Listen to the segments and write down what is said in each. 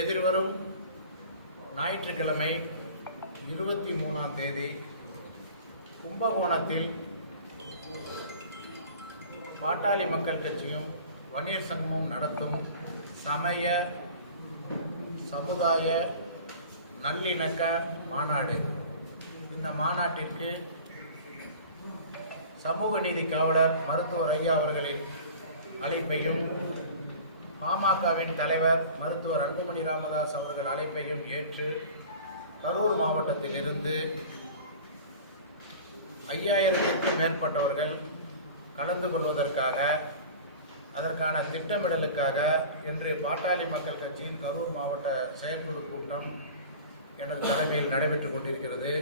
எதிர்வரும் ஞாயிற்றுக்கிழமை 23ஆம் தேதி கும்பகோணத்தில் பாட்டாளி மக்கள் கட்சியும் வன்னியர் சங்கமும் நடத்தும் சமய சமுதாய நல்லிணக்க மாநாடு. இந்த மாநாட்டிற்கு சமூக நீதி காவலர் மருத்துவர் ஐயா அவர்களின் அழைப்பையும் பாமகவின் தலைவர் மருத்துவர் அன்புமணி ராமதாஸ் அவர்கள் அழைப்பையும் ஏற்று கரூர் மாவட்டத்திலிருந்து 5000க்கும் மேற்பட்டவர்கள் கலந்து கொள்வதற்காக அதற்கான திட்டமிடலுக்காக இன்று பாட்டாளி மக்கள் கட்சியின் கரூர் மாவட்ட செயற்குழு கூட்டம் எனது தலைமையில் நடைபெற்றுக் கொண்டிருக்கிறது.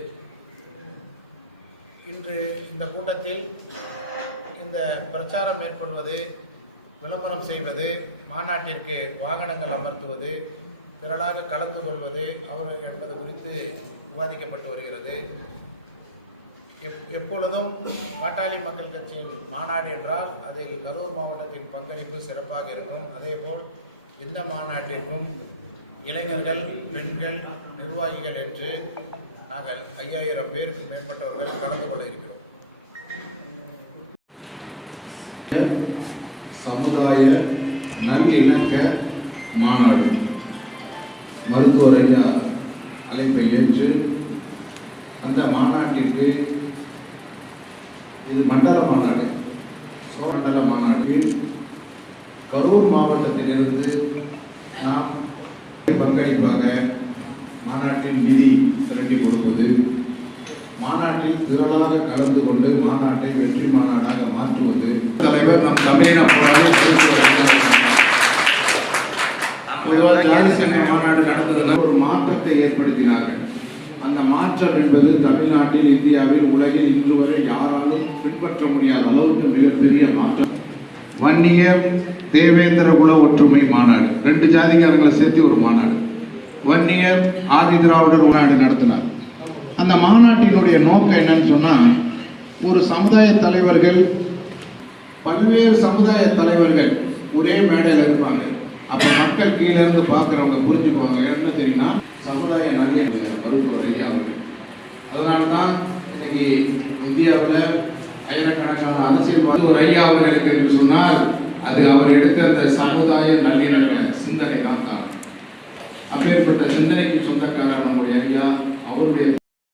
இன்று இந்த கூட்டத்தில் இந்த பிரச்சாரம் மேற்கொள்வது, விளம்பரம் செய்வது, மாநாட்டிற்கு வாகனங்கள் அமர்த்துவது, திரளாக கலந்து கொள்வது அவர்கள் என்பது குறித்து விவாதிக்கப்பட்டு வருகிறது. எப்பொழுதும் பாட்டாளி மக்கள் கட்சியின் மாநாடு என்றால் அதில் கரூர் மாவட்டத்தின் பங்களிப்பு சிறப்பாக இருக்கும். அதேபோல் இந்த மாநாட்டிற்கும் இளைஞர்கள், பெண்கள், நிர்வாகிகள் என்று நாங்கள் 5000 பேருக்கு மேற்பட்டவர்கள் கலந்து கொள்ள இருக்கிறோம். சமுதாய நல்லிணக்க மாநாடு மருத்துவர் ஐயா அழைப்பை ஏற்று அந்த மாநாட்டிற்கு, இது மண்டல மாநாடு, மண்டல மாநாடு கரூர் மாவட்டத்திலிருந்து நாம் பங்களிப்பாக மாநாட்டின் நிதி திரட்டி கொடுப்பது, மாநாட்டில் திரளாக கலந்து கொண்டு மாநாட்டை வெற்றி மாநாடாக மாற்றுவது. தலைவர் நம் தமிழின மாநாடு நடந்ததுன்னா ஒரு மாற்றத்தை ஏற்படுத்தினார்கள். அந்த மாற்றம் என்பது தமிழ்நாட்டில், இந்தியாவில், உலகில் இன்று வரை யாராலும் பின்பற்ற முடியாத அளவுக்கு மிகப்பெரிய மாற்றம். வன்னியர் தேவேந்திர குல ஒற்றுமை மாநாடு, 2 ஜாதிக்காரங்களை சேர்த்து ஒரு மாநாடு. வன்னியர் ஆதி திராவிடர் மாநாடு நடத்தினார். அந்த மாநாட்டினுடைய நோக்கம் என்னன்னு சொன்னா, ஒரு சமுதாய தலைவர்கள், பல்வேறு சமுதாய தலைவர்கள் ஒரே மேடையில் இருப்பாங்க. அப்ப மக்கள் கீழே இருந்து பார்க்குறவங்க புரிஞ்சுக்குவாங்க. என்ன தெரியுமா, சமுதாய நல்லிணக்க மருத்துவர் ஐயா அவர்கள். அதனால்தான் இன்னைக்கு இந்தியாவில் ஆயிரக்கணக்கான அரசியல் ஒரு ஐயா அவர்களுக்கு என்று சொன்னால் அது அவர் எடுத்த அந்த சமுதாய நல்லிணக்க சிந்தனை தான் காரணம். அப்பேற்பட்ட சிந்தனைக்கு சொந்தக்காரர் நம்முடைய ஐயா. அவருடைய